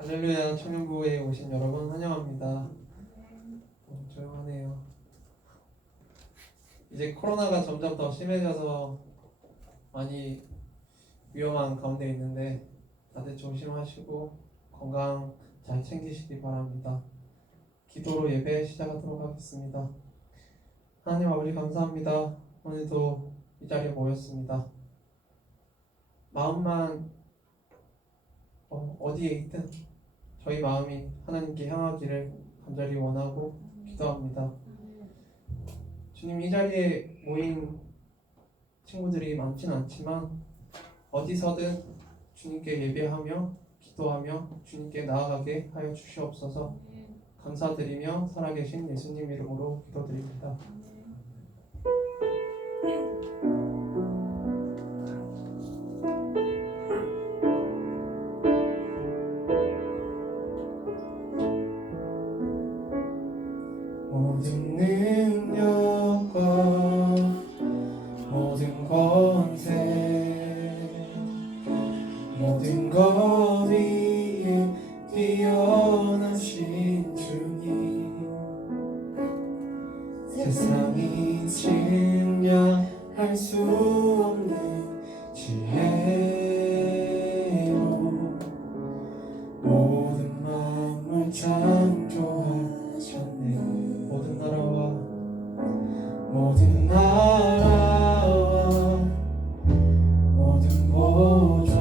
할렐루야, 청년부에 오신 여러분 환영합니다. 조용하네요. 이제 코로나가 점점 더 심해져서 많이 위험한 가운데 있는데 다들 조심하시고 건강 잘 챙기시기 바랍니다. 기도로 예배 시작하도록 하겠습니다. 하나님 아버지 감사합니다. 오늘도 이 자리에 모였습니다. 마음만 어디에 있든 저희 마음이 하나님께 향하기를 간절히 원하고 기도합니다. 주님, 이 자리에 모인 친구들이 많지는 않지만 어디서든 주님께 예배하며 기도하며 주님께 나아가게 하여 주시옵소서. 감사드리며 살아계신 예수님 이름으로 기도드립니다. 모든 능력과 모든 권세 모든 것 위에 뛰어나신 주님, 세상이 측량할 수 없는 지혜로 모든 만물 창조하셨네. 모든 나라와 모든 보좌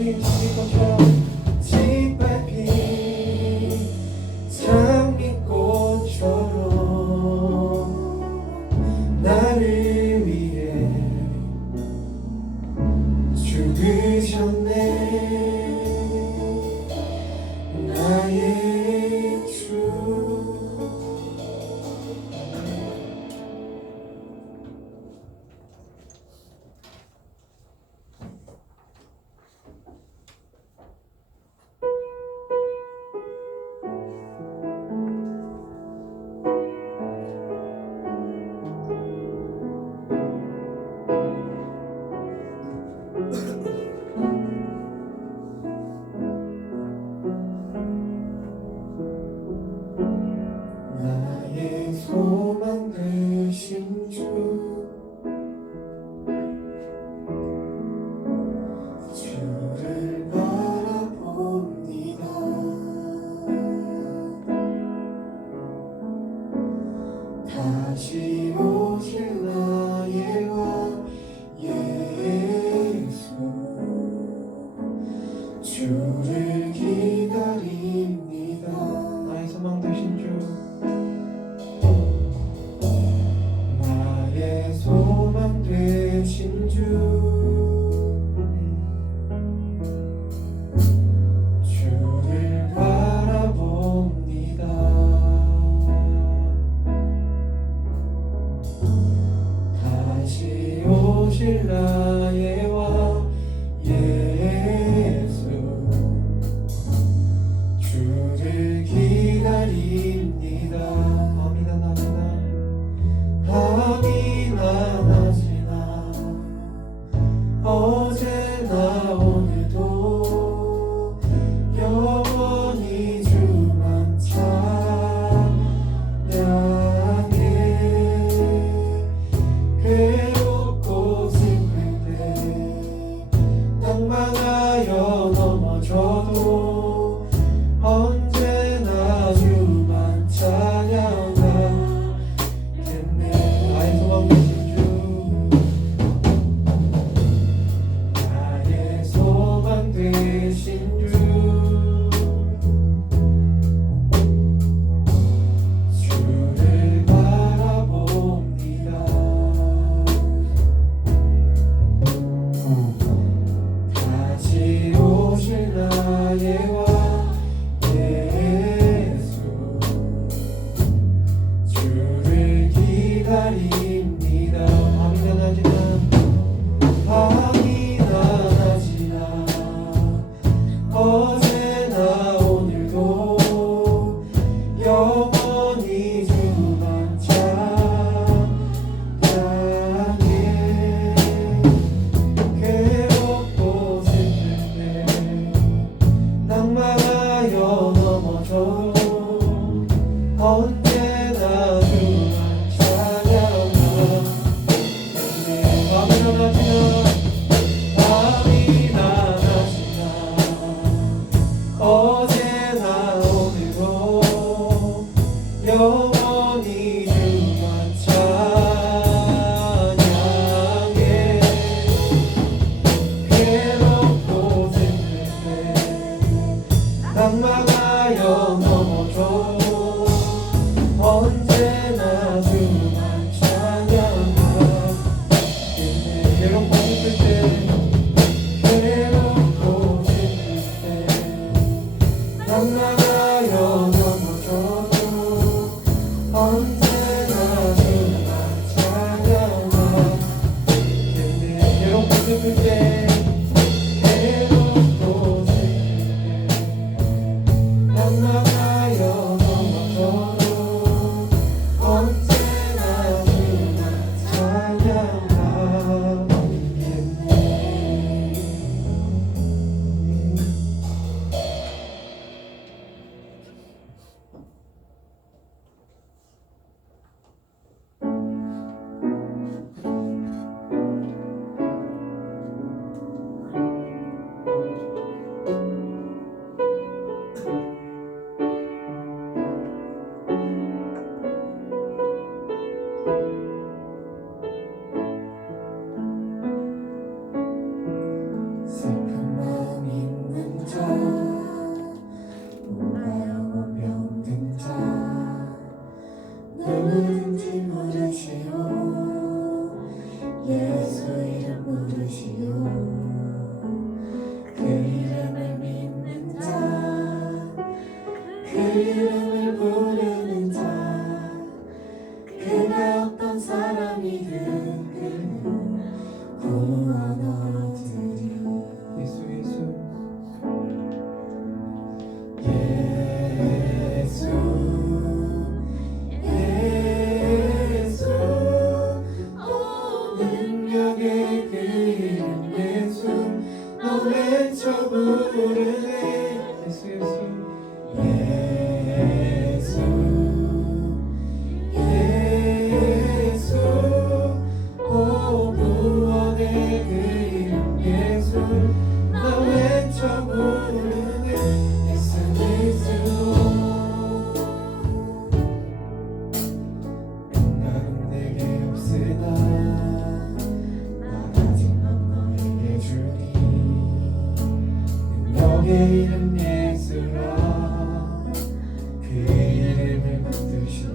빈 장미꽃처럼 짓밟힌 장미꽃처럼 나를 위해 죽으셨네. 나의 주. 나의 소망 되신 주, 주를 바라봅니다. 다시 오실 나의 왕 예수, 주를 기다립니다. 나의 소망 되신 주, 나의 소망 되신 주, 주를 바라봅니다. 다시 오실 나의 왕 예수, 주를 기다립니다. 밤이나 낮이나 밤이나 낮이나 어제나 오늘도 영원히 주만 찬양해. 괴롭고 슬플 때 낭망하여 넘어져도 언제나 주만 찬양하겠네. 나의 소망 되신 주, 나의 소망 되신 주, 주를 바라봅니다. 다시 오실 나의 왕 예수, 주를 기다립니다. 밤이나 낮이나 밤이나 낮이나 어제나 오늘도 영원히 주만 찬양해. 괴롭고 슬플 때 낭만 부르네 예수 예수 예수 오 구원의 그 이름 예수 나 외쳐 부르네 예수 예수 생각은 내게 없으나 말하지 넌 너에게 주니 능력의 이름 예수라 그 이름을 붙드시오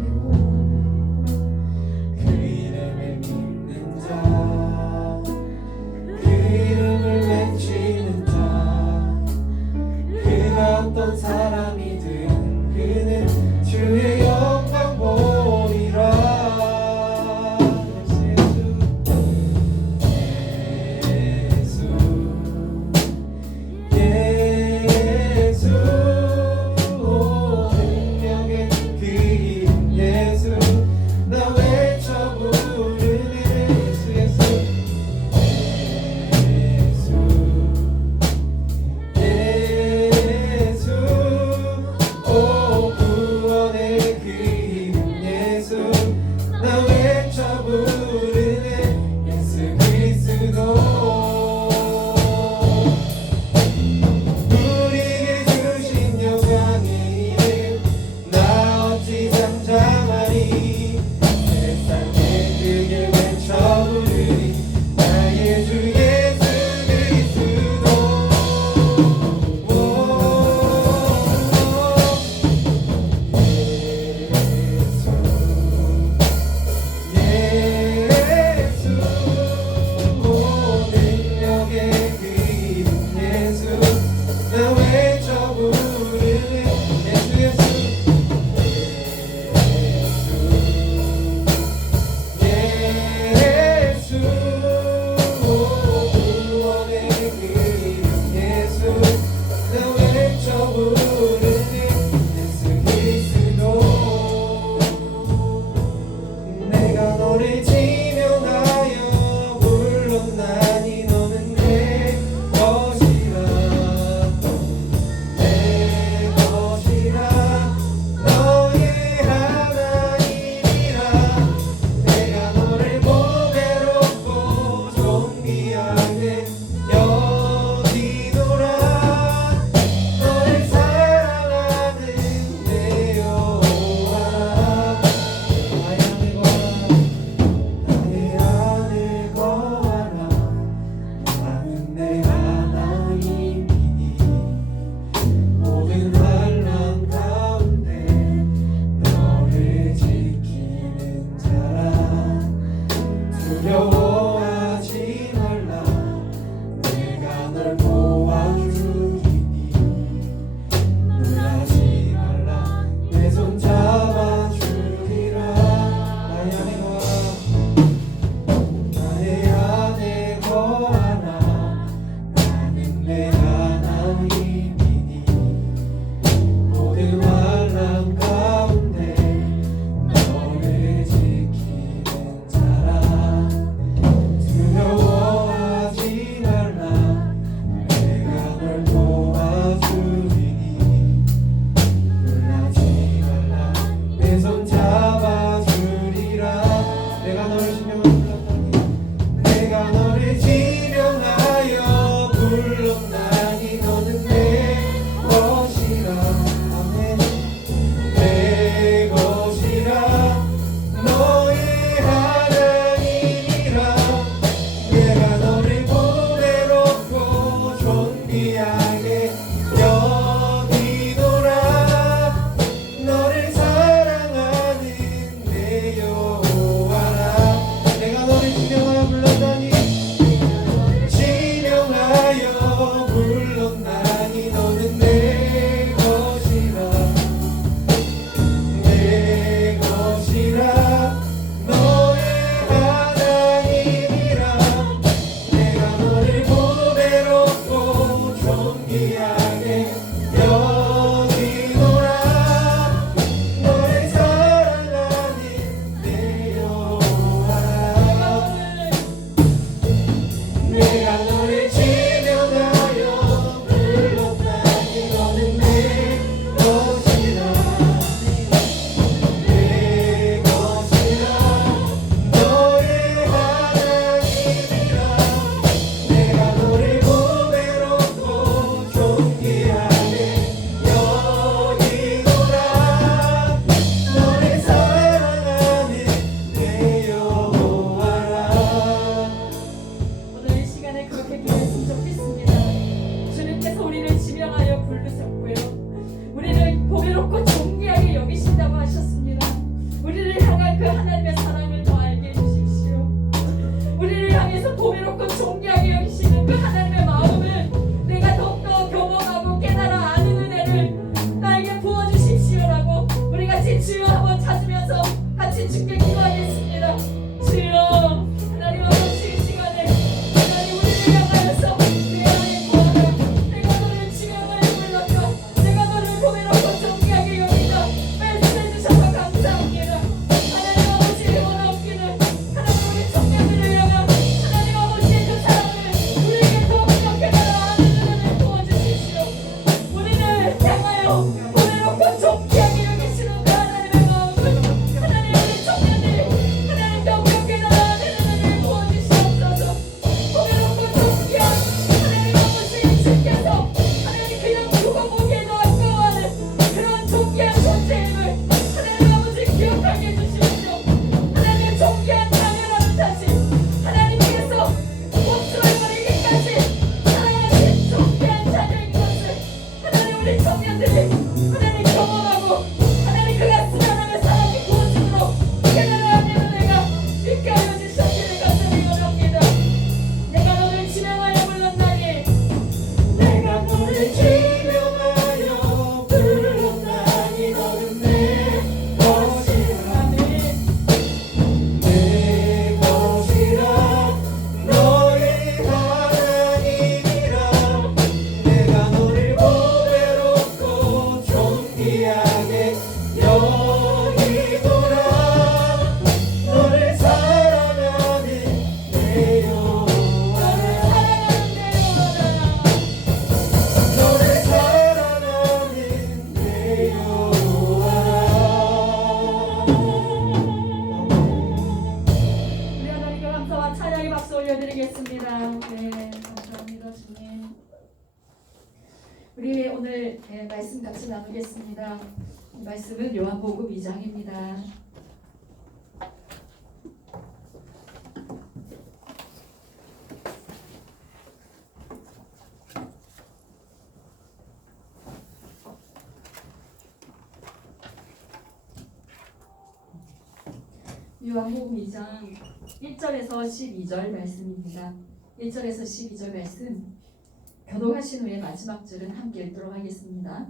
그 이름을 믿는 자 그 이름을 외치는 자 그가 어떤 사람이든 그는 주의 영광 보리라 예수 예수 오 능력의 그 이름 예수 나 외쳐 부르네 예수 예수 예수 오 구원의 그 이름 예수 나 외쳐 부르네 예수 그리스도 우리에게 주신 영광의 이름 나 어찌 잠잠하리 세상에 그길 외쳐 부르리 나의 주 예수 그리스도 예수 오 능력의 그 이름 예수 나 외쳐 부르네 예수 예수 예수 오 구원의 그 이름 예수 나 외쳐 부르네 예수 그리스도 내가 너를 지명하여 불렀나니 너는 내 것이라 내 것이라 너의 하나님이라 내가 너를 보배롭고 존귀하게 여기노라 너를 사랑하는 내 여호와라 나의 안에 거하라 나는 내 하나님이니 모든 환난 가운데 너를 지키는 자라 두려워하지 말라 내가 널 도와주리니 놀라지 말라 내 손 잡아주리라 나의 안에 거하라 나는 내 하나님이니 모든 환난 가운데 너를 지키는 자라 두려워하지 말라 내가 널 도와주리니 놀라지 말라 내 손 잡아주리라 내가 너를 지명하여 불렀나니 너는 내 것이라 아멘 내 것이라 너의 하나님이라 내가 너를 보배롭고 존귀하게 여기노라 너를 사랑하는 내 여호와라 내가 너를 지명하여 불렀나니 너는 내 것이라 내 것이라 너의 하나님이라 내가 너를 보배롭고 존귀하게 여기노라 너를 사랑하는 내 여호와라 내가 너를 지명하여 우리 오늘 말씀 같이 나누겠습니다. 이 말씀은 요한복음 2장입니다. 요한복음 2장 1절에서 12절 말씀입니다. 1절에서 12절 말씀 교독하신 후에 마지막 줄은 함께 읽도록 하겠습니다.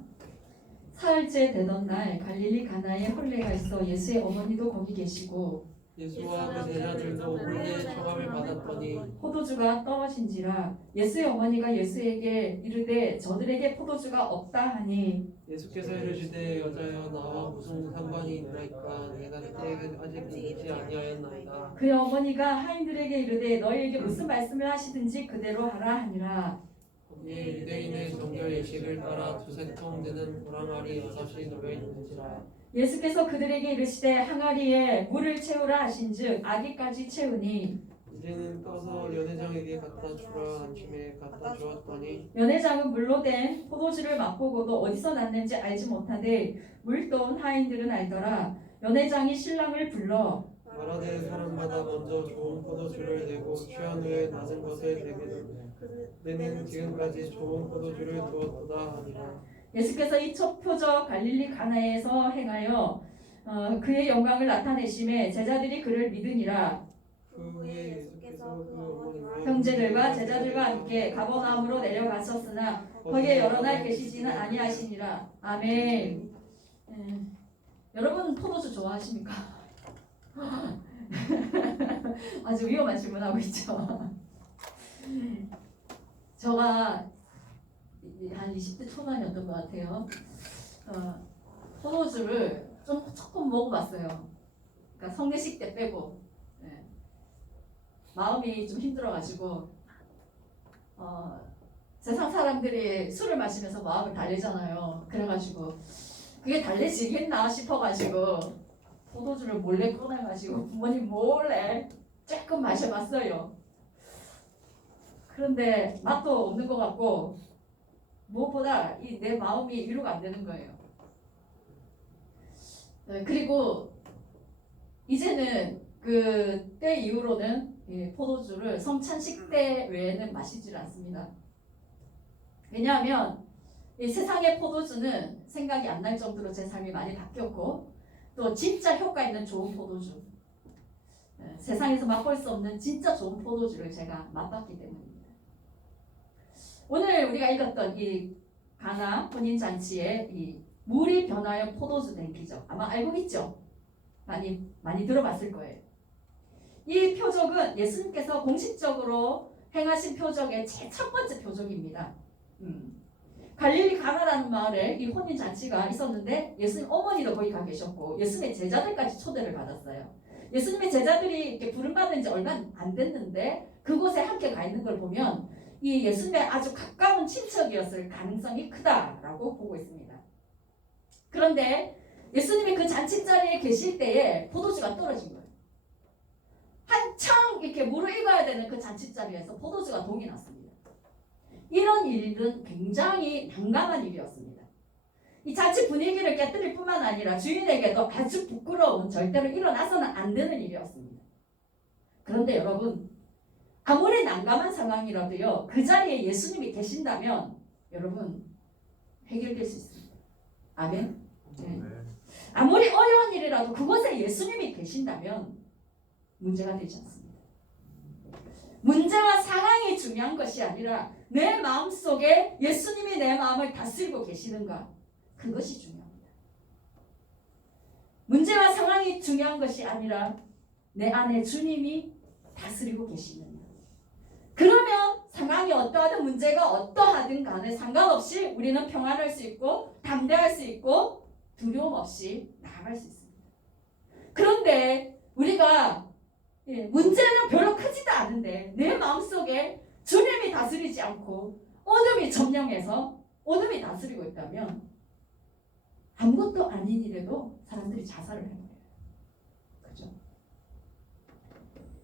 사흘째 되던 날 갈릴리 가나에 혼례가 있어 예수의 어머니도 거기 계시고 예수와 그 제자들도 혼례 청함을 받았더니 포도주가 떨어진지라 예수의 어머니가 예수에게 이르되 저들에게 포도주가 없다 하니 예수께서 이르시되 여자여 나와 무슨 상관이 있나이까 내가 때가 아직 이르지 아니하였나이다. 그의 어머니가 하인들에게 이르되 너희에게 무슨 말씀을 하시든지 그대로 하라 하니라. 거기에 유대인의 정결 예식을 따라 두세 통 되는 보랑알이 6이 놓여 있는지라. 예수께서 그들에게 이르시되 항아리에 물을 채우라 하신즉 아기까지 채우니 이제는 떠서 연회장에게 갖다 주라 한침에 갖다 주었더니 연회장은 물로 된 포도주를 맛보고도 어디서 났는지 알지 못하되 물떠온 하인들은 알더라. 연회장이 신랑을 불러 말하되 사람마다 먼저 좋은 포도주를 내고 취한 후에 낮은 것을 내게는 내는 지금까지 좋은 포도주를 두었도다 하니라. 예수께서 이 첫 표적 갈릴리 가나에서 행하여 그의 영광을 나타내심에 제자들이 그를 믿으니라. 그 후에 예수께서 그 어머니와 형제들과 제자들과 함께 가버나움으로 내려가셨으나 거기에 여러 날 계시지는 아니하시니라. 아멘. 여러분 포도주 좋아하십니까? 아주 위험한 질문하고 있죠. 제가 한 20대 초반이었던 것 같아요. 포도주를 조금 먹어봤어요. 그러니까 성례식 때 빼고 마음이 좀 힘들어가지고 세상 사람들이 술을 마시면서 마음을 달래잖아요. 그래가지고 그게 달래지겠나 싶어가지고 포도주를 몰래 꺼내가지고 부모님 몰래 조금 마셔봤어요. 그런데 맛도 없는 것 같고 무엇보다 내 마음이 위로가 안 되는 거예요. 그리고 이제는 그때 이후로는 포도주를 성찬식 때 외에는 마시질 않습니다. 왜냐하면 이 세상의 포도주는 생각이 안 날 정도로 제 삶이 많이 바뀌었고 또 진짜 효과 있는 좋은 포도주, 세상에서 맛볼 수 없는 진짜 좋은 포도주를 제가 맛봤기 때문입니다. 오늘 우리가 읽었던 이 가나 혼인잔치에 이 물이 변하여 포도주 된 기적 아마 알고 있죠? 많이 들어봤을 거예요. 이 표적은 예수님께서 공식적으로 행하신 표적의 제 첫 번째 표적입니다. 갈릴리 가나라는 마을에 이 혼인잔치가 있었는데 예수님 어머니도 거기 가 계셨고 예수님의 제자들까지 초대를 받았어요. 예수님의 제자들이 이렇게 부름받은 지 얼마 안 됐는데 그곳에 함께 가 있는 걸 보면 이 예수님의 아주 가까운 친척이었을 가능성이 크다라고 보고 있습니다. 그런데 예수님이 그 잔치자리에 계실 때에 포도주가 떨어진 거예요. 한창 이렇게 물을 익어야 되는 그 잔치자리에서 포도주가 동이 났습니다. 이런 일은 굉장히 난감한 일이었습니다. 이 잔치 분위기를 깨뜨릴 뿐만 아니라 주인에게도 아주 부끄러운 절대로 일어나서는 안 되는 일이었습니다. 그런데 여러분 아무리 난감한 상황이라도요 그 자리에 예수님이 계신다면 여러분 해결될 수 있습니다. 아멘. 네. 아무리 어려운 일이라도 그곳에 예수님이 계신다면 문제가 되지 않습니다. 문제와 상황이 중요한 것이 아니라 내 마음속에 예수님이 내 마음을 다스리고 계시는가 그것이 중요합니다. 문제와 상황이 중요한 것이 아니라 내 안에 주님이 다스리고 계시는가. 그러면 상황이 어떠하든 문제가 어떠하든 간에 상관없이 우리는 평안할 수 있고 담대할 수 있고 두려움 없이 나아갈 수 있습니다. 그런데 우리가 문제는 별로 크지도 않은데 내 마음속에 주님이 다스리지 않고 어둠이 점령해서 어둠이 다스리고 있다면 아무것도 아닌 일에도 사람들이 자살을 해버려요. 그죠?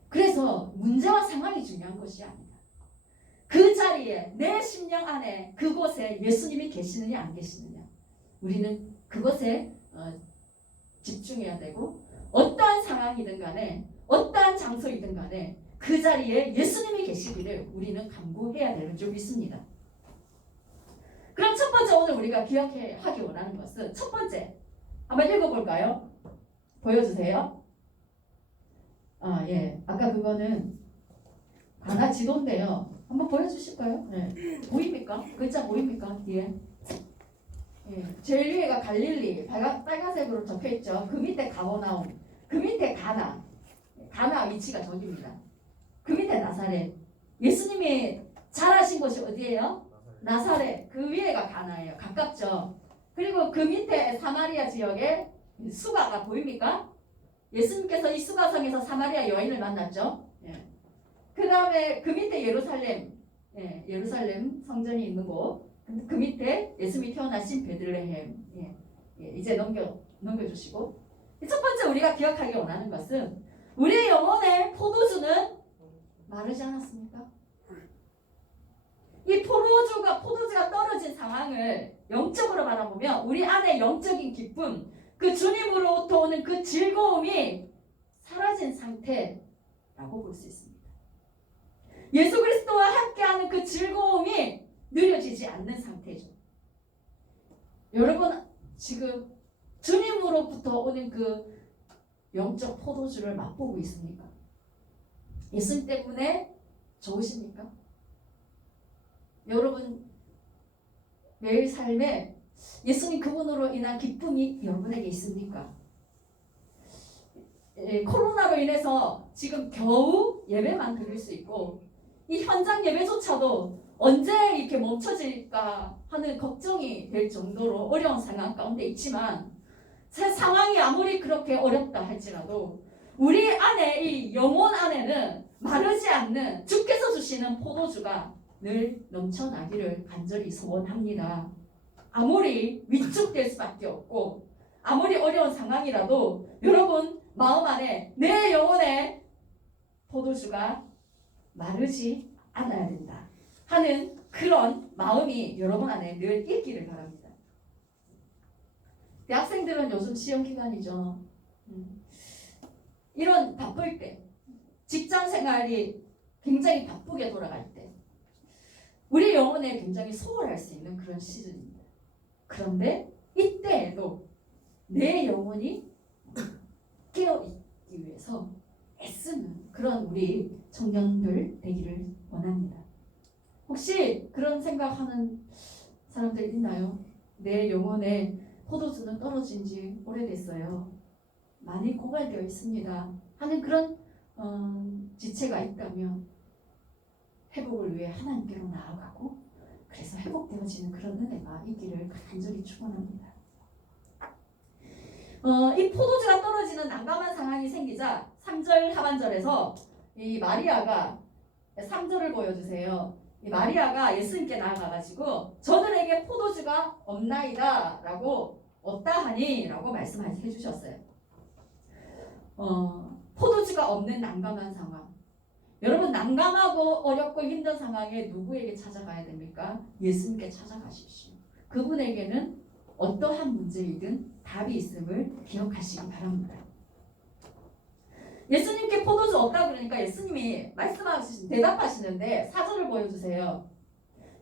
그래서 문제와 상황이 중요한 것이 아니다. 그 자리에 내 심령 안에 그곳에 예수님이 계시느냐 안 계시느냐 우리는 그것에 집중해야 되고 어떠한 상황이든 간에 어떠한 장소이든 간에 그 자리에 예수님이 계시기를 우리는 간구해야 되는 줄 믿습니다. 그럼 첫 번째 오늘 우리가 기억하기 원하는 것은 첫 번째 한번 읽어볼까요? 보여주세요. 예, 아까 그거는 가나 지도인데요. 한번 보여주실까요? 네. 보입니까? 글자 보입니까? 뒤에. 예. 제일 위에가 갈릴리 빨간색으로 적혀있죠. 그 밑에 가버나움, 그 밑에 가나 위치가 저기입니다. 그 밑에 나사렛. 예수님이 자라신 곳이 어디예요? 나사렛. 그 위에가 가나예요. 가깝죠. 그리고 그 밑에 사마리아 지역에 수가가 보입니까? 예수님께서 이 수가성에서 사마리아 여인을 만났죠. 예. 그 다음에 그 밑에 예루살렘, 예, 예루살렘 성전이 있는 곳. 그 밑에 예수님이 태어나신 베들레헴. 예, 예, 이제 넘겨주시고. 첫 번째 우리가 기억하기 원하는 것은 우리의 영혼의 포도주는 마르지 않았습니까? 이 포도주가 떨어진 상황을 영적으로 바라보면 우리 안에 영적인 기쁨, 그 주님으로부터 오는 그 즐거움이 사라진 상태라고 볼 수 있습니다. 예수 그리스도와 함께하는 그 즐거움이 느려지지 않는 상태죠. 여러분 지금 주님으로부터 오는 그 영적 포도주를 맛보고 있습니까? 예수님 때문에 좋으십니까? 여러분 매일 삶에 예수님 그분으로 인한 기쁨이 여러분에게 있습니까? 코로나로 인해서 지금 겨우 예배만 드릴 수 있고 이 현장 예배조차도 언제 이렇게 멈춰질까 하는 걱정이 될 정도로 어려운 상황 가운데 있지만 상황이 아무리 그렇게 어렵다 할지라도 우리 안에 이 영혼 안에는 마르지 않는 주께서 주시는 포도주가 늘 넘쳐나기를 간절히 소원합니다. 아무리 위축될 수밖에 없고 아무리 어려운 상황이라도 여러분 마음 안에 내 영혼의 포도주가 마르지 않아야 된다 하는 그런 마음이 여러분 안에 늘 있기를 바랍니다. 대학생들은 요즘 시험 기간이죠. 이런 바쁠 때 직장 생활이 굉장히 바쁘게 돌아갈 때 우리 영혼에 굉장히 소홀할 수 있는 그런 시즌입니다. 그런데 이때에도 내 영혼이 깨어있기 위해서 애쓰는 그런 우리 청년들 되기를 원합니다. 혹시 그런 생각하는 사람들 있나요? 내 영혼에 포도주는 떨어진 지 오래됐어요. 많이 고갈되어 있습니다. 하는 그런 지체가 있다면 회복을 위해 하나님께로 나아가고 그래서 회복되어지는 그런 은혜가 있기를 간절히 축원합니다. 이 포도주가 떨어지는 난감한 상황이 생기자 3절 하반절에서 이 마리아가 3절을 보여주세요. 이 마리아가 예수님께 나아가가지고 저들에게 포도주가 없나이다 라고 없다 하니 라고 말씀해 주셨어요. 포도주가 없는 난감한 상황. 여러분 난감하고 어렵고 힘든 상황에 누구에게 찾아가야 됩니까? 예수님께 찾아가십시오. 그분에게는 어떠한 문제이든 답이 있음을 기억하시기 바랍니다. 예수님께 포도주 없다 그러니까 예수님이 대답하시는데 4절을 보여주세요.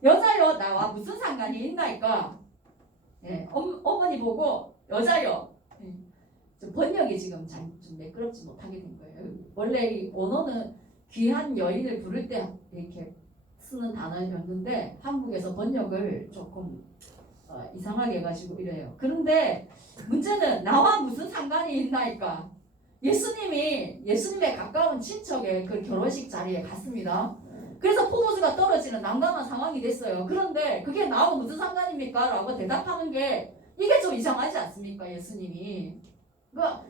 여자여 나와 무슨 상관이 있나이까? 네, 어머니 보고 여자여. 번역이 지금 좀 매끄럽지 못하게 된 거예요. 원래 이 언어는 귀한 여인을 부를 때 이렇게 쓰는 단어였는데 한국에서 번역을 조금 이상하게 해가지고 이래요. 그런데 문제는 나와 무슨 상관이 있나이까? 예수님의 가까운 친척의 그 결혼식 자리에 갔습니다. 그래서 포도주가 떨어지는 난감한 상황이 됐어요. 그런데 그게 나하고 무슨 상관입니까? 라고 대답하는 게 이게 좀 이상하지 않습니까? 예수님이. 그러니까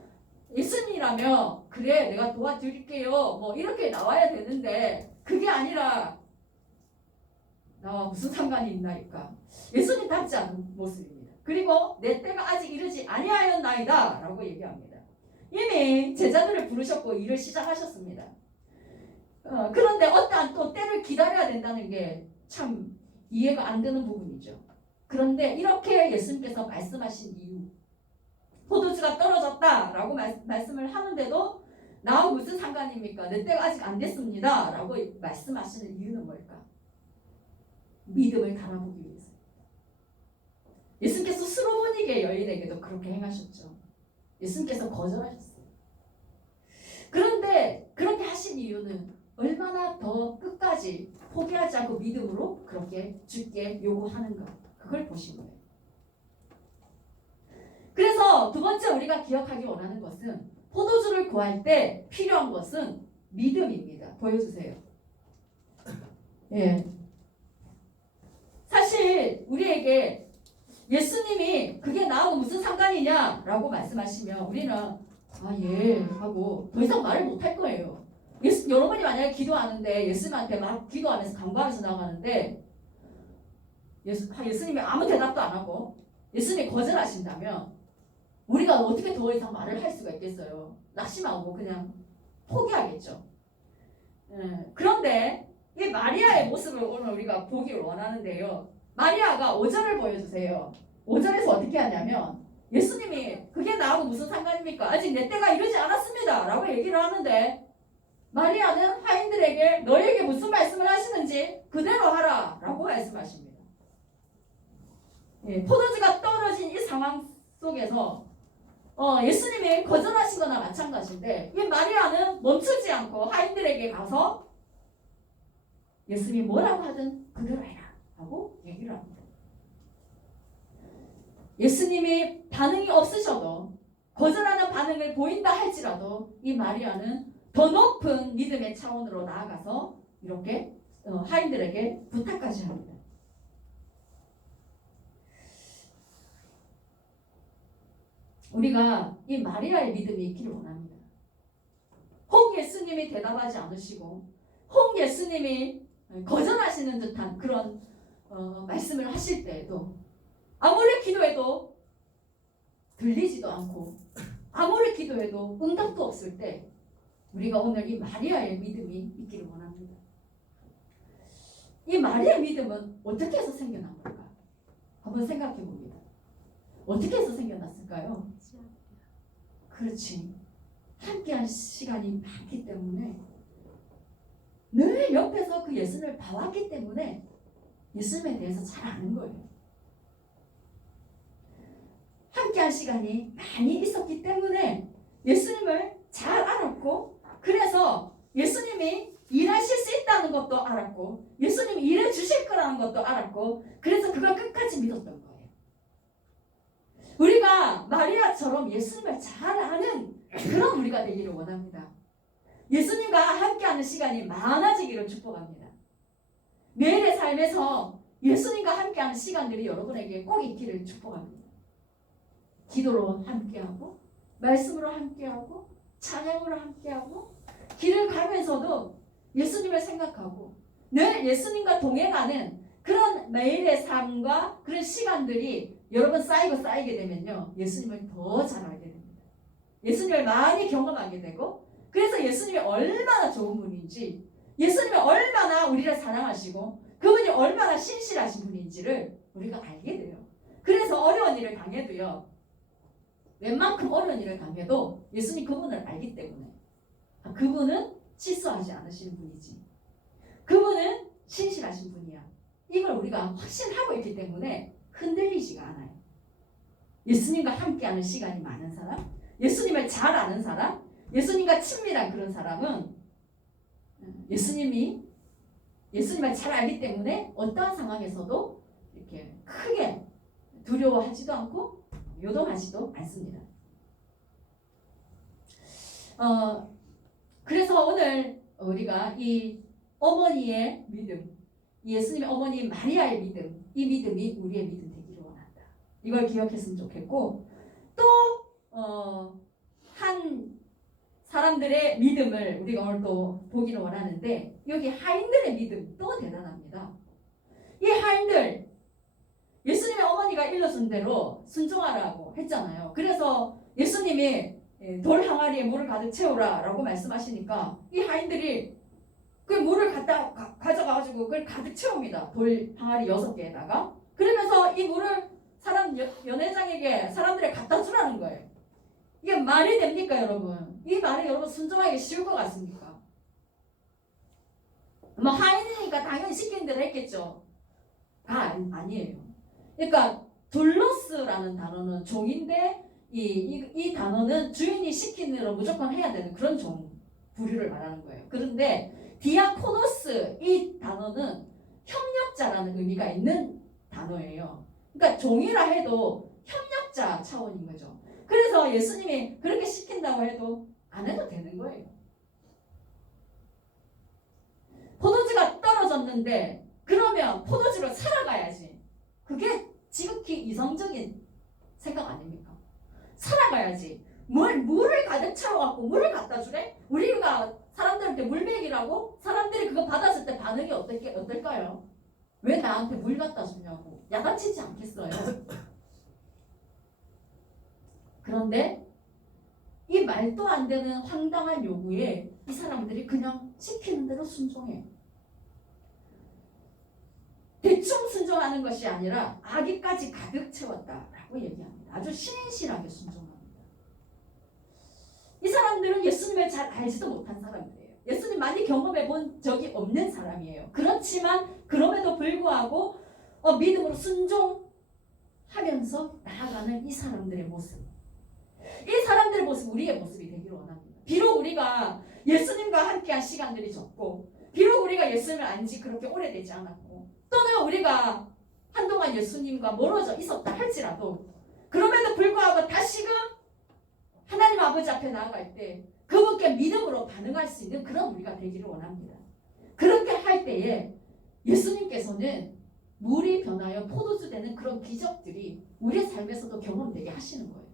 예수님이라면 그래 내가 도와드릴게요 뭐 이렇게 나와야 되는데 그게 아니라 나와 무슨 상관이 있나이까? 예수님 닮지 않은 모습입니다. 그리고 내 때가 아직 이르지 아니하였나이다 라고 얘기합니다. 이미 제자들을 부르셨고 일을 시작하셨습니다. 그런데 어떠한 또 때를 기다려야 된다는 게 참 이해가 안 되는 부분이죠. 그런데 이렇게 예수님께서 말씀하신 이유, 포도주가 떨어졌다라고 말씀을 하는데도 나하고 무슨 상관입니까? 내 때가 아직 안 됐습니다 라고 말씀하시는 이유는 뭘까? 믿음을 달아보기 위해서. 예수님께서 스로보니게 여인에게도 그렇게 행하셨죠. 예수님께서 거절하셨어요. 그런데 그렇게 하신 이유는 얼마나 더 끝까지 포기하지 않고 믿음으로 그렇게 주께 요구하는가, 그걸 보신 거예요. 그래서 두 번째 우리가 기억하기 원하는 것은 포도주를 구할 때 필요한 것은 믿음입니다. 보여주세요. 예. 사실 우리에게 예수님이 그게 나하고 무슨 상관이냐라고 말씀하시면 우리는 예 하고 더 이상 말을 못 할 거예요. 여러분이 만약에 기도하는데 예수님한테 막 기도하면서 간구하면서 나가는데 예수님이 아무 대답도 안 하고 예수님이 거절하신다면 우리가 어떻게 더 이상 말을 할 수가 있겠어요? 낙심하고 그냥 포기하겠죠. 그런데 이 마리아의 모습을 오늘 우리가 보기를 원하는데요. 마리아가 5절을 보여주세요. 5절에서 어떻게 하냐면 예수님이 그게 나하고 무슨 상관입니까? 아직 내 때가 이르지 않았습니다 라고 얘기를 하는데 마리아는 하인들에게 너에게 무슨 말씀을 하시는지 그대로 하라 라고 말씀하십니다. 포도주가 떨어진 이 상황 속에서 예수님이 거절하신 거나 마찬가지인데 이 마리아는 멈추지 않고 하인들에게 가서 예수님이 뭐라고 하든 그대로 해라 하고 얘기를 합니다. 예수님이 반응이 없으셔도 거절하는 반응을 보인다 할지라도 이 마리아는 더 높은 믿음의 차원으로 나아가서 이렇게 하인들에게 부탁까지 합니다. 우리가 이 마리아의 믿음이 있기를 원합니다. 혹 예수님이 대답하지 않으시고 혹 예수님이 거절하시는 듯한 그런 말씀을 하실 때에도 아무리 기도해도 들리지도 않고 아무리 기도해도 응답도 없을 때 우리가 오늘 이 마리아의 믿음이 있기를 원합니다. 이 마리아의 믿음은 어떻게 해서 생겨난 걸까? 한번 생각해 봅니다. 어떻게 해서 생겨났을까요? 그렇지. 함께한 시간이 많기 때문에 늘 옆에서 그 예수님을 봐왔기 때문에 예수님에 대해서 잘 아는 거예요. 함께한 시간이 많이 있었기 때문에 예수님을 잘 알았고 그래서 예수님이 일하실 수 있다는 것도 알았고 예수님이 일해 주실 거라는 것도 알았고 그래서 그걸 끝까지 믿었던 거예요. 우리가 마리아처럼 예수님을 잘 아는 그런 우리가 되기를 원합니다. 예수님과 함께하는 시간이 많아지기를 축복합니다. 매일의 삶에서 예수님과 함께하는 시간들이 여러분에게 꼭 있기를 축복합니다. 기도로 함께하고 말씀으로 함께하고 찬양으로 함께하고 길을 가면서도 예수님을 생각하고 늘 예수님과 동행하는 그런 매일의 삶과 그런 시간들이 여러분 쌓이게 되면요 예수님을 더 잘 알게 됩니다. 예수님을 많이 경험하게 되고 그래서 예수님이 얼마나 좋은 분인지 예수님이 얼마나 우리를 사랑하시고 그분이 얼마나 신실하신 분인지를 우리가 알게 돼요. 그래서 어려운 일을 당해도요 웬만큼 어려운 일을 당해도 예수님 그분을 알기 때문에 그분은 실수하지 않으시는 분이지 그분은 신실하신 분이야 이걸 우리가 확신하고 있기 때문에 흔들리지가 않아요. 예수님과 함께하는 시간이 많은 사람 예수님을 잘 아는 사람 예수님과 친밀한 그런 사람은 예수님을 잘 알기 때문에 어떠한 상황에서도 이렇게 크게 두려워하지도 않고 요동하지도 않습니다. 그래서 오늘 우리가 이 어머니의 믿음, 예수님의 어머니 마리아의 믿음, 이 믿음이 우리의 믿음 되기를 원한다. 이걸 기억했으면 좋겠고 또 한 사람들의 믿음을 우리가 오늘 또 보기를 원하는데 여기 하인들의 믿음 또 대단합니다. 이 하인들 예수님의 어머니가 일러준 대로 순종하라고 했잖아요. 그래서 예수님이 돌 항아리에 물을 가득 채우라 라고 말씀하시니까 이 하인들이 그 물을 가져가가지고 그걸 가득 채웁니다. 돌 항아리 6개에다가. 그러면서 이 물을 연회장에게 사람들이 갖다 주라는 거예요. 이게 말이 됩니까, 여러분? 이 말이 여러분 순종하기 쉬울 것 같습니까? 뭐 하인이니까 당연히 시키는 대로 했겠죠. 아니에요. 그러니까 둘로스라는 단어는 종인데 이 단어는 주인이 시키는 대로 무조건 해야 되는 그런 종 부류를 말하는 거예요. 그런데 디아코노스 이 단어는 협력자라는 의미가 있는 단어예요. 그러니까 종이라 해도 협력자 차원인 거죠. 그래서 예수님이 그렇게 시킨다고 해도 안 해도 되는 거예요. 포도주가 떨어졌는데 그러면 포도주를 사러 가야지. 그게 지극히 이성적인 생각 아닙니까? 살아가야지. 물을 가득 채워갖고 물을 갖다 주래? 우리가 사람들한테 물 먹이라고? 사람들이 그거 받았을 때 반응이 어떨까요? 왜 나한테 물 갖다 주냐고 야단치지 않겠어요? 그런데 이 말도 안 되는 황당한 요구에 이 사람들이 그냥 시키는 대로 순종해. 대충 순종하는 것이 아니라 아기까지 가득 채웠다라고 얘기합니다. 아주 신실하게 순종합니다. 이 사람들은 예수님을 잘 알지도 못한 사람들이에요. 예수님 많이 경험해 본 적이 없는 사람이에요. 그렇지만 그럼에도 불구하고 믿음으로 순종하면서 나아가는 이 사람들의 모습. 이 사람들의 모습, 우리의 모습이 되기를 원합니다. 비록 우리가 예수님과 함께한 시간들이 적고 비록 우리가 예수님을 안 지 그렇게 오래되지 않았고 또는 우리가 한동안 예수님과 멀어져 있었다 할지라도 그럼에도 불구하고 다시금 하나님 아버지 앞에 나아갈 때 그분께 믿음으로 반응할 수 있는 그런 우리가 되기를 원합니다. 그렇게 할 때에 예수님께서는 물이 변하여 포도주 되는 그런 기적들이 우리의 삶에서도 경험되게 하시는 거예요.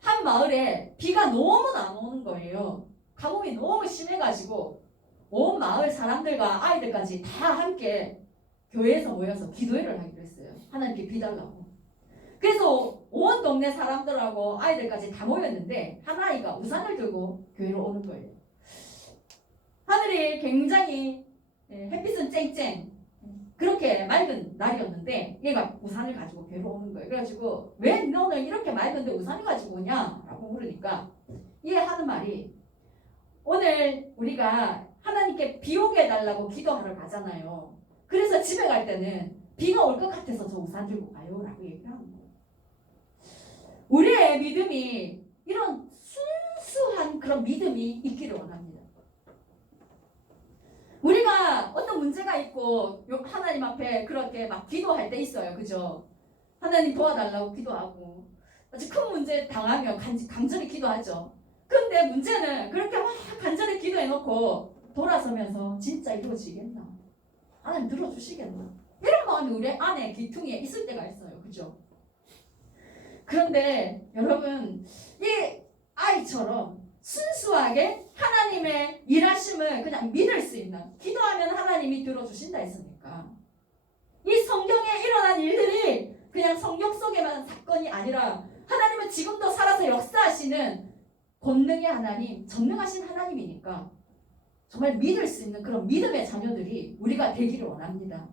한 마을에 비가 너무 안 오는 거예요. 가뭄이 너무 심해가지고 온 마을 사람들과 아이들까지 다 함께 교회에서 모여서 기도회를 하기로 했어요. 하나님께 비 달라고. 그래서 온 동네 사람들하고 아이들까지 다 모였는데 한 아이가 우산을 들고 교회로 오는 거예요. 하늘이 굉장히 햇빛은 쨍쨍 그렇게 맑은 날이었는데 얘가 우산을 가지고 교회로 오는 거예요. 그래가지고 왜 너는 이렇게 맑은데 우산을 가지고 오냐? 라고 물으니까 얘 하는 말이 오늘 우리가 하나님께 비 오게 해달라고 기도하러 가잖아요. 그래서 집에 갈 때는 비가 올 것 같아서 저 우산 들고 가요. 라고 얘기를 하는 거예요. 우리의 믿음이 이런 순수한 그런 믿음이 있기를 원합니다. 우리가 어떤 문제가 있고 하나님 앞에 그렇게 막 기도할 때 있어요. 그죠? 하나님 도와달라고 기도하고 아주 큰 문제 당하면 간절히 기도하죠. 근데 문제는 그렇게 막 간절히 기도해놓고 돌아서면서 진짜 이루어지겠나? 하나님 들어주시겠나? 이런 마음이 우리 안에 귀퉁이에 있을 때가 있어요. 그죠? 그런데 여러분 이 아이처럼 순수하게 하나님의 일하심을 그냥 믿을 수 있는 기도하면 하나님이 들어주신다 했으니까 이 성경에 일어난 일들이 그냥 성경 속에만 사건이 아니라 하나님은 지금도 살아서 역사하시는 권능의 하나님, 전능하신 하나님이니까 정말 믿을 수 있는 그런 믿음의 자녀들이 우리가 되기를 원합니다.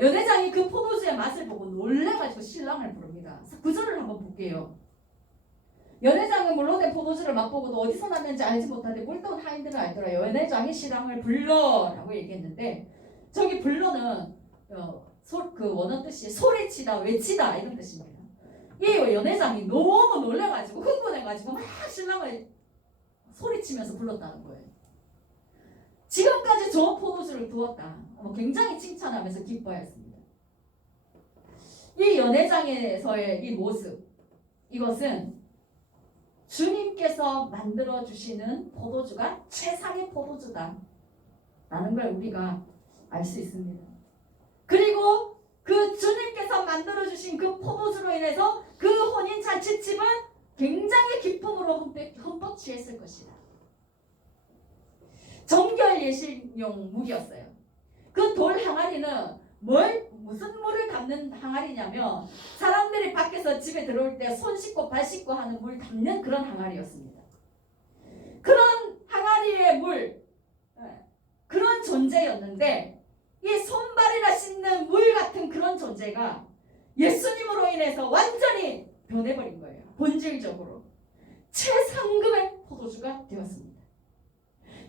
연회장이 그 포도주의 맛을 보고 놀래가지고 신랑을 부릅니다. 구절을 한번 볼게요. 연회장은 물로 된 포도주를 맛보고도 어디서 났는지 알지 못하되 꿀떡은 하인들은 알더라. 연회장이 신랑을 불러 라고 얘기했는데 저기 불러는 그 원어 뜻이 소리치다, 외치다 이런 뜻입니다. 이 연회장이 너무 놀래가지고 흥분해가지고 막 신랑을 소리치면서 불렀다는 거예요. 지금까지 좋은 포도주를 두었다. 굉장히 칭찬하면서 기뻐했습니다. 이 연회장에서의 이 모습, 이것은 주님께서 만들어주시는 포도주가 최상의 포도주다 라는 걸 우리가 알 수 있습니다. 그리고 그 주님께서 만들어주신 그 포도주로 인해서 그 혼인잔치집은 굉장히 기쁨으로 흠뻑 취했을 것이다. 정결 예식용 묵이었어요. 그 돌 항아리는 무슨 물을 담는 항아리냐면 사람들이 밖에서 집에 들어올 때 손 씻고 발 씻고 하는 물 담는 그런 항아리였습니다. 그런 항아리의 물, 그런 존재였는데 이 손발이나 씻는 물 같은 그런 존재가 예수님으로 인해서 완전히 변해버린 거예요. 본질적으로 최상급의 포도주가 되었습니다.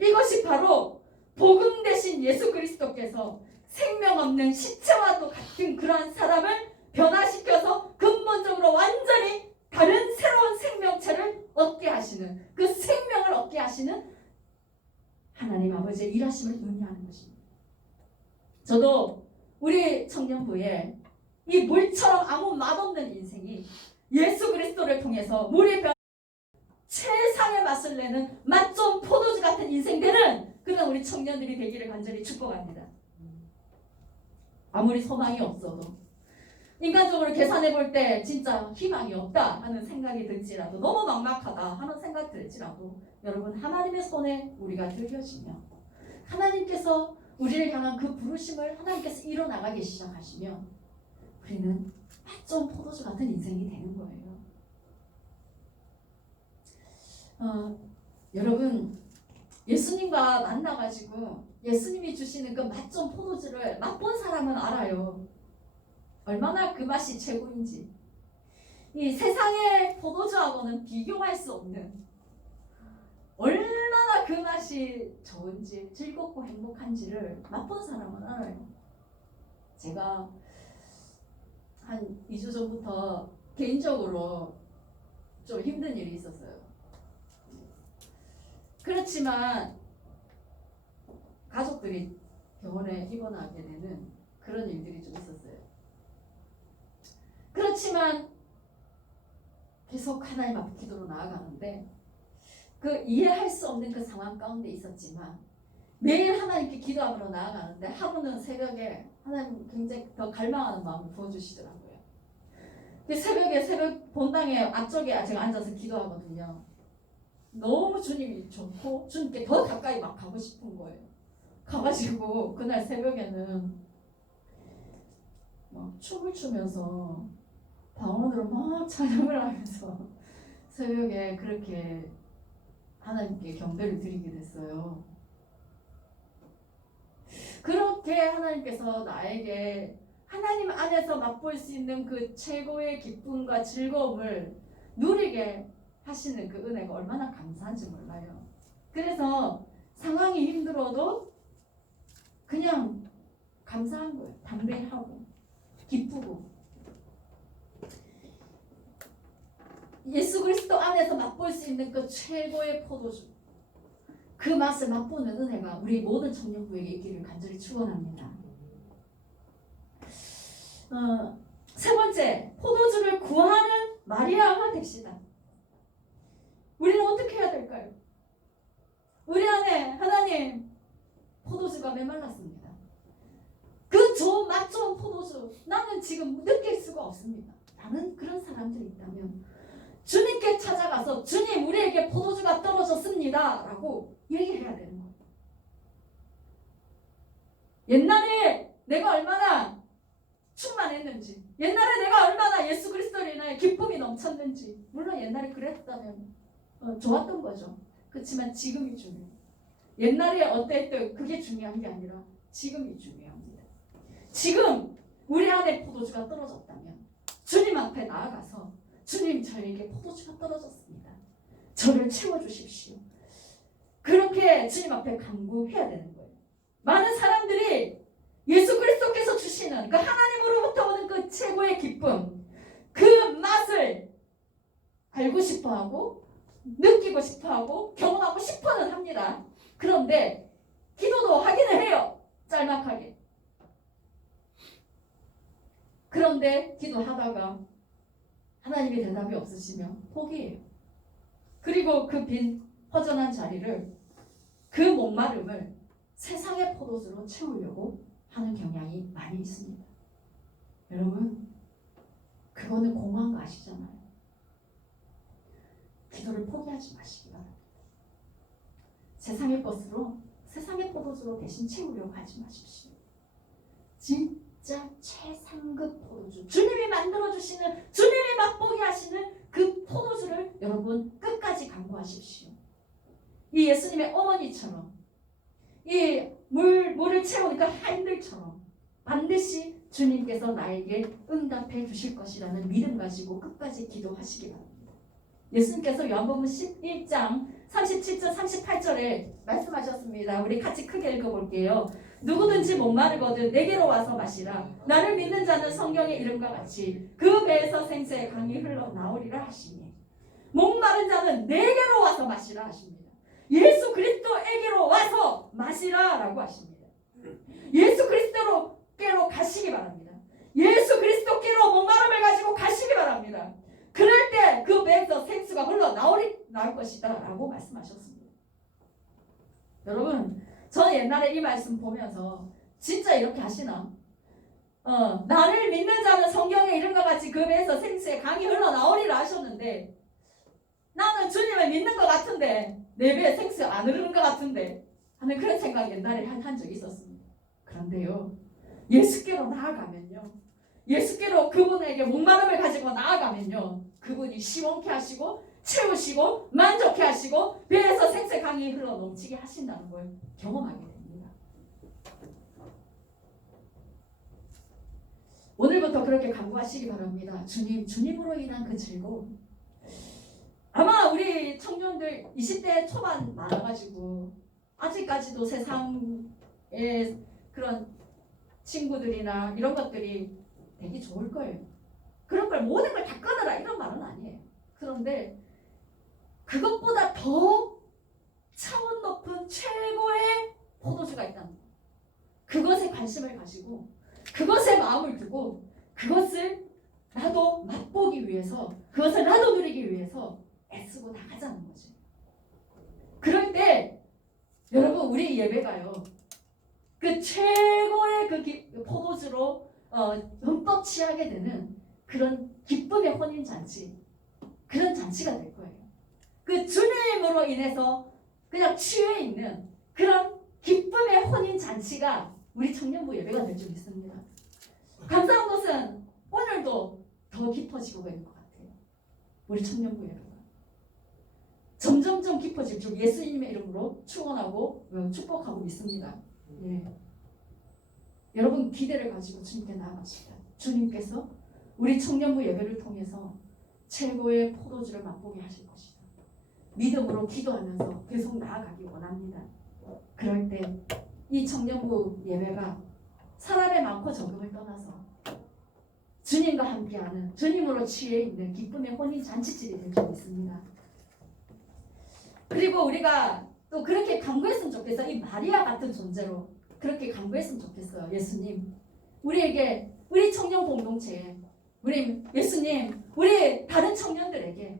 이것이 바로 복음 대신 예수 그리스도께서 생명 없는 시체와도 같은 그러한 사람을 변화시켜서 근본적으로 완전히 다른 새로운 생명체를 얻게 하시는, 그 생명을 얻게 하시는 하나님 아버지의 일하심을 의미하는 것입니다. 저도 우리 청년부에 이 물처럼 아무 맛없는 인생이 예수 그리스도를 통해서 물이 변 최상의 맛을 내는 맛 좋은 포도주 같은 인생 되는 그런 우리 청년들이 되기를 간절히 축복합니다. 아무리 소망이 없어도 인간적으로 계산해 볼 때 진짜 희망이 없다 하는 생각이 들지라도, 너무 막막하다 하는 생각 들지라도, 여러분 하나님의 손에 우리가 들려지며 하나님께서 우리를 향한 그 부르심을 하나님께서 이뤄나가기 시작하시면 우리는 맛 좋은 포도주 같은 인생이 되는 거예요. 여러분 예수님과 만나가지고 예수님이 주시는 그 맛 좋은 포도주를 맛본 사람은 알아요. 얼마나 그 맛이 최고인지. 이 세상의 포도주하고는 비교할 수 없는, 얼마나 그 맛이 좋은지, 즐겁고 행복한지를 맛본 사람은 알아요. 제가 한 2주 전부터 개인적으로 좀 힘든 일이 있었어요. 그렇지만 가족들이 병원에 입원하게 되는 그런 일들이 좀 있었어요. 그렇지만 계속 하나님 앞에 기도로 나아가는데 그 이해할 수 없는 그 상황 가운데 있었지만 매일 하나님께 기도하러 나아가는데 하루는 새벽에 하나님 굉장히 더 갈망하는 마음을 부어주시더라고요. 새벽에 새벽 본당에 앞쪽에 제가 앉아서 기도하거든요. 너무 주님이 좋고 주님께 더 가까이 막 가고 싶은 거예요. 가가지고 그날 새벽에는 막 춤을 추면서 방언으로 막 찬양을 하면서 새벽에 그렇게 하나님께 경배를 드리게 됐어요. 그렇게 하나님께서 나에게 하나님 안에서 맛볼 수 있는 그 최고의 기쁨과 즐거움을 누리게 하시는 그 은혜가 얼마나 감사한지 몰라요. 그래서 상황이 힘들어도 그냥 감사한 거예요. 담대하고 기쁘고. 예수 그리스도 안에서 맛볼 수 있는 그 최고의 포도주, 그 맛을 맛보는 은혜가 우리 모든 청년부에게 있기를 간절히 축원합니다. 세 번째, 포도주를 구하는 마리아가 됩시다. 우리는 어떻게 해야 될까요? 우리 안에 하나님, 포도주가 메말랐습니다. 그 좋은 맛 좋은 포도주 나는 지금 느낄 수가 없습니다. 나는 그런 사람들이 있다면 주님께 찾아가서 주님 우리에게 포도주가 떨어졌습니다 라고 얘기해야 되는 거예요. 옛날에 내가 얼마나 충만했는지, 옛날에 내가 얼마나 예수 그리스도로 인하여 기쁨이 넘쳤는지, 물론 옛날에 그랬다면 좋았던 거죠. 그렇지만 지금이 중요해요. 옛날에 어땠든 그게 중요한 게 아니라 지금이 중요합니다. 지금 우리 안에 포도주가 떨어졌다면 주님 앞에 나아가서 주님 저에게 포도주가 떨어졌습니다. 저를 채워주십시오. 그렇게 주님 앞에 간구해야 되는 거예요. 많은 사람들이 예수 그리스도께서 주시는 그 하나님으로부터 오는 그 최고의 기쁨, 그 맛을 알고 싶어하고 느끼고 싶어하고 경험하고 싶어는 합니다. 그런데 기도도 하기는 해요. 짤막하게. 그런데 기도하다가 하나님의 대답이 없으시면 포기해요. 그리고 그 빈 허전한 자리를, 그 목마름을 세상의 포도주로 채우려고 하는 경향이 많이 있습니다. 여러분, 그거는 공허한 거 아시잖아요. 기도를 포기하지 마시기 바랍니다. 세상의 것으로, 세상의 포도주로 대신 채우려고 하지 마십시오. 진짜 최상급 포도주, 주님이 만들어주시는, 주님이 맛보게 하시는 그 포도주를 여러분 끝까지 강구하십시오. 이 예수님의 어머니처럼 이 물을 채우니까 하인들처럼 반드시 주님께서 나에게 응답해 주실 것이라는 믿음 가지고 끝까지 기도하시기 바랍니다. 예수님께서 요한복음 11장 37절 38절에 말씀하셨습니다. 우리 같이 크게 읽어볼게요. 누구든지 목마르거든 내게로 와서 마시라. 나를 믿는 자는 성경의 이름과 같이 그 배에서 생수의 강이 흘러나오리라 하시니, 목마른 자는 내게로 와서 마시라 하십니다. 예수 그리스도에게로 와서 마시라라고 하십니다. 예수 그리스도께로 가시기 바랍니다. 예수 그리스도께로 목마름을 가지고 가시기 바랍니다. 그럴 때 그 배에서 생수가 흘러나올 것이다 라고 말씀하셨습니다. 여러분, 저는 옛날에 이 말씀 보면서 진짜 이렇게 하시나? 나를 믿는 자는 성경의 이름과 같이 그 배에서 생수의 강이 흘러나오리라 하셨는데, 나는 주님을 믿는 것 같은데 내 배에 생수 안 흐르는 것 같은데 하는 그런 생각 옛날에 한 적이 있었습니다. 그런데요, 예수께로 나아가면요, 예수께로 그분에게 목마름을 가지고 나아가면요, 그분이 시원케 하시고 채우시고 만족케 하시고 배에서 생수의 강이 흘러 넘치게 하신다는 걸 경험하게 됩니다. 오늘부터 그렇게 간구하시기 바랍니다. 주님으로 인한 그 즐거움. 아마 우리 청년들 20대 초반 많아가지고 아직까지도 세상의 그런 친구들이나 이런 것들이 되게 좋을 거예요. 그런 걸 모든 걸 다 끊어라 이런 말은 아니에요. 그런데 그것보다 더 차원 높은 최고의 포도주가 있다는 거. 그것에 관심을 가지고 그것에 마음을 두고 그것을 나도 맛보기 위해서, 그것을 나도 누리기 위해서 애쓰고 나가자는 거죠. 그럴 때 여러분, 우리 예배가요, 그 최고의 그 포도주로 흠뻑 취하게 되는 그런 기쁨의 혼인잔치, 그런 잔치가 될 거예요. 그 주님으로 인해서 그냥 취해 있는 그런 기쁨의 혼인잔치가 우리 청년부 예배가 될 줄 믿습니다. 감사한 것은 오늘도 더 깊어지고 있는 것 같아요. 우리 청년부 예배가 점점점 깊어질 줄 예수님의 이름으로 축원하고 축복하고 있습니다. 예. 여러분, 기대를 가지고 주님께 나아갑시다. 주님께서 우리 청년부 예배를 통해서 최고의 포도주를 맛보게 하실 것이다. 믿음으로 기도하면서 계속 나아가기 원합니다. 그럴 때 이 청년부 예배가 사람의 많고 적음을 떠나서 주님과 함께하는, 주님으로 취해 있는 기쁨의 혼인 잔치질이 될 줄 믿습니다. 그리고 우리가 또 그렇게 간구했으면 좋겠어요. 이 마리아 같은 존재로 그렇게 간구했으면 좋겠어요. 예수님, 우리에게, 우리 청년 공동체에, 우리 예수님, 우리 다른 청년들에게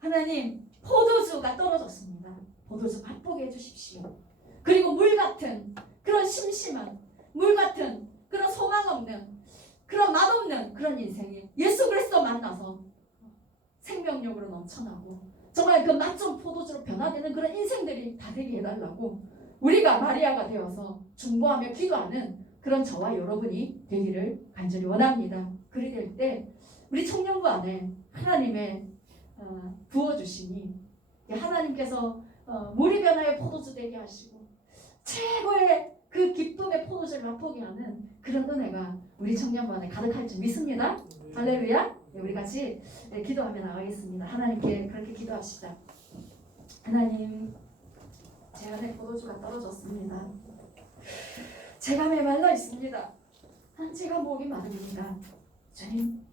하나님 포도주가 떨어졌습니다. 포도주 맛보게 해주십시오. 그리고 물 같은 그런 심심한, 물 같은 그런 소망 없는, 그런 맛없는 그런 인생이 예수 그리스도 만나서 생명력으로 넘쳐나고 정말 그 맛 좋은 포도주로 변화되는 그런 인생들이 다 되게 해달라고 우리가 마리아가 되어서 중보하며 기도하는 그런 저와 여러분이 되기를 간절히 원합니다. 그리 될 때 우리 청년부 안에 하나님의 부어주시니 하나님께서 물이 변화의 포도주 되게 하시고 최고의 그 기쁨의 포도주를 맛보게 하는 그런 은혜가 우리 청년부 안에 가득할 줄 믿습니다. 할렐루야. 우리 같이 기도하며 나가겠습니다. 하나님께 그렇게 기도합시다. 하나님, 제 안에 포도주가 떨어졌습니다. 제가 메말라 있습니다. 제가 목이 마릅니다. 주님,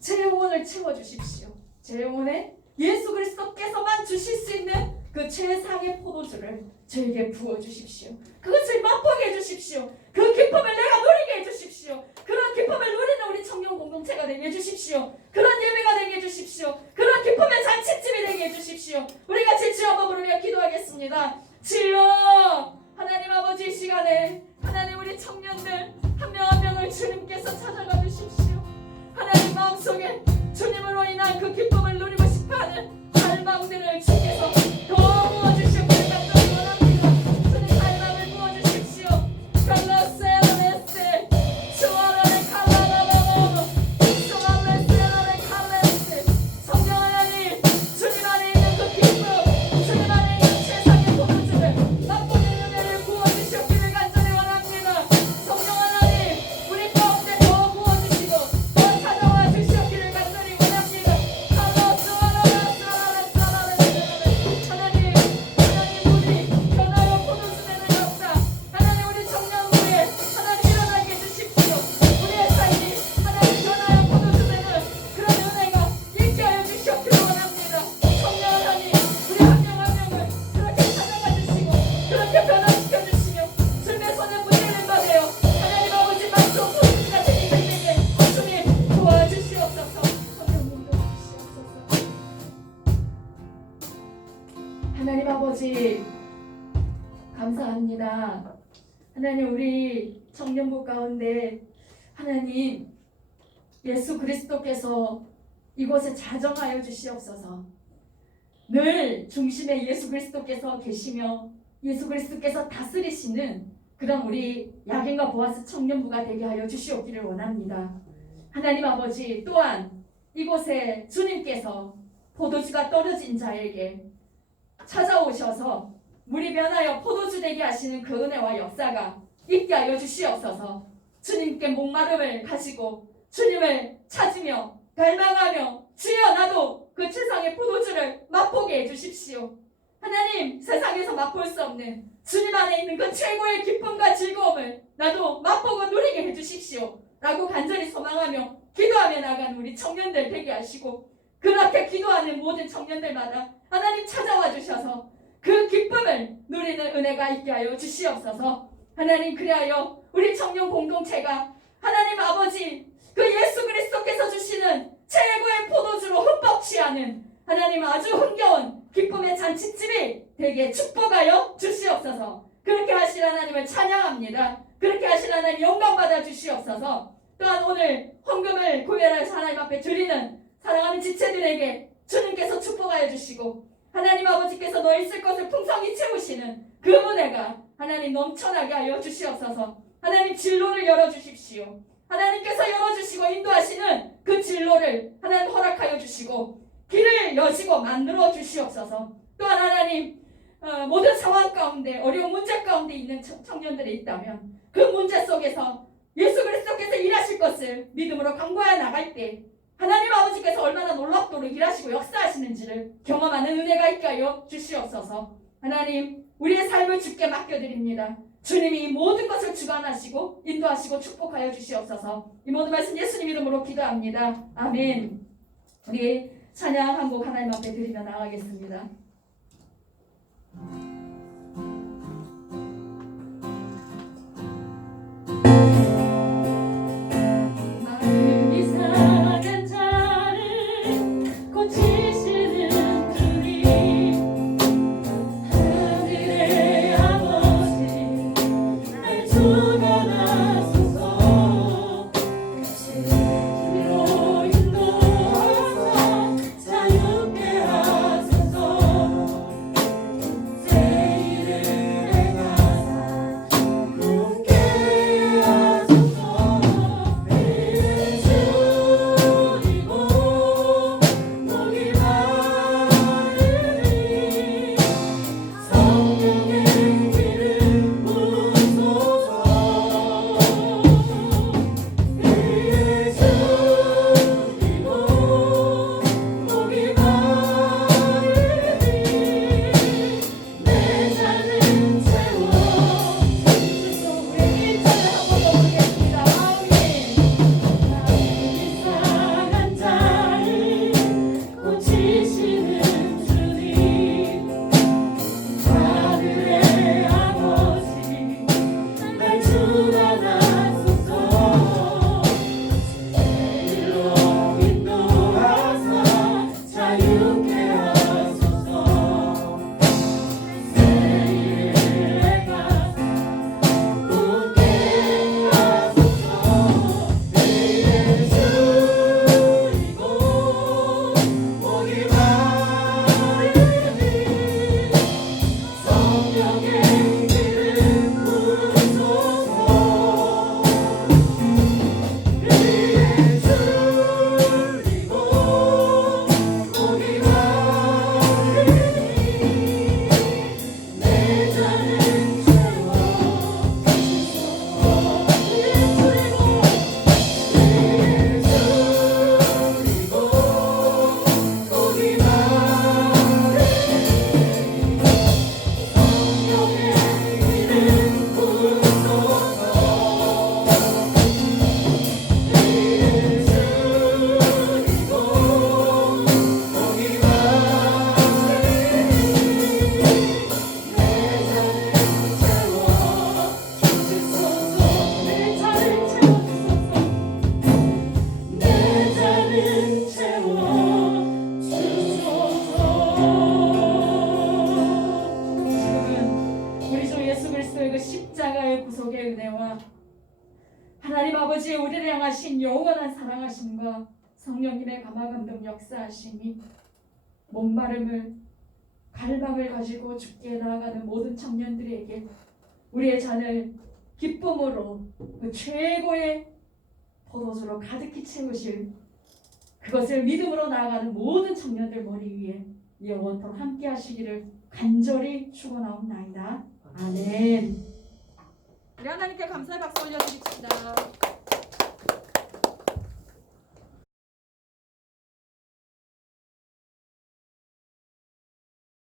제 영혼을 채워주십시오. 제 영혼에 예수 그리스도께서만 주실 수 있는 그 최상의 포도주를 저에게 부어주십시오. 그것을 맛보게 해주십시오. 그 기쁨을 내가 누리게 해주십시오. 그런 기쁨을 누리는 우리 청년 공동체가 되게 해주십시오. 그런 예배가 되게 해주십시오. 그런 기쁨의 잔치집이 되게 해주십시오. 우리 같이 주여 한번 부르며 기도하겠습니다. 주여, 하나님 아버지, 이 시간에 하나님 우리 청년들 한 명 한 명을 주님께서 찾아가 주십시오. 하나님 마음속에 주님으로 인한 그 기쁨을 누리고 싶어하는 갈망들을 주께서 더 부어주시고 부탁드리 원합니다. 주님 갈망을 부어주십시오. 갈라세라네세 수아라네 아버지 감사합니다. 하나님 우리 청년부 가운데 하나님 예수 그리스도께서 이곳에 자정하여 주시옵소서. 늘 중심에 예수 그리스도께서 계시며 예수 그리스도께서 다스리시는 그런 우리 야긴과 보아스 청년부가 되게 하여 주시옵기를 원합니다. 하나님 아버지 또한 이곳에 주님께서 포도주가 떨어진 자에게 찾아오셔서 물이 변하여 포도주 되게 하시는 그 은혜와 역사가 있게 하여 주시옵소서. 주님께 목마름을 가지고 주님을 찾으며 갈망하며 주여 나도 그 세상의 포도주를 맛보게 해주십시오. 하나님 세상에서 맛볼 수 없는 주님 안에 있는 그 최고의 기쁨과 즐거움을 나도 맛보고 누리게 해주십시오 라고 간절히 소망하며 기도하며 나가는 우리 청년들 되게 하시고 그렇게 기도하는 모든 청년들마다 하나님 찾아와 주셔서 그 기쁨을 누리는 은혜가 있게 하여 주시옵소서. 하나님 그리하여 우리 청년 공동체가 하나님 아버지 그 예수 그리스도께서 주시는 최고의 포도주로 흠뻑 취하는 하나님 아주 흥겨운 기쁨의 잔치집이 되게 축복하여 주시옵소서. 그렇게 하실 하나님을 찬양합니다. 그렇게 하실 하나님 영광 받아 주시옵소서. 또한 오늘 헌금을 구별해서 하나님 앞에 드리는 사랑하는 지체들에게 주님께서 축복하여 주시고 하나님 아버지께서 너희 쓸 것을 풍성히 채우시는 그 은혜가 하나님 넘쳐나게 하여 주시옵소서. 하나님 진로를 열어주십시오. 하나님께서 열어주시고 인도하시는 그 진로를 하나님 허락하여 주시고 길을 여시고 만들어 주시옵소서. 또한 하나님 모든 상황 가운데 어려운 문제 가운데 있는 청년들이 있다면 그 문제 속에서 예수 그리스도께서 일하실 것을 믿음으로 강구하여 나갈 때 하나님 아버지께서 얼마나 놀랍도록 일하시고 역사하시는지를 경험하는 은혜가 있게 하여 주시옵소서. 하나님 우리의 삶을 주께 맡겨드립니다. 주님이 이 모든 것을 주관하시고 인도하시고 축복하여 주시옵소서. 이 모든 말씀 예수님 이름으로 기도합니다. 아멘. 우리 찬양 한 곡 하나님 앞에 드리며 나가겠습니다. 마음이 상한 자를 고치시는 주님 하늘의 아버지 날 주관하소서. 진리로 인도하사 자유케 하소서. 십자가의 구속의 은혜와 하나님 아버지의 우리를 향하신 영원한 사랑하심과 성령님의 감화감동 역사하심이 목마름을 갈망을 가지고 주께 나아가는 모든 청년들에게 우리의 잔을 기쁨으로 그 최고의 포도주로 가득히 채우실 그것을 믿음으로 나아가는 모든 청년들 머리 위에 영원토록 함께 하시기를 간절히 축원하옵나이다. 아멘. 우리 하나님께 감사의 박수 올려드립시다.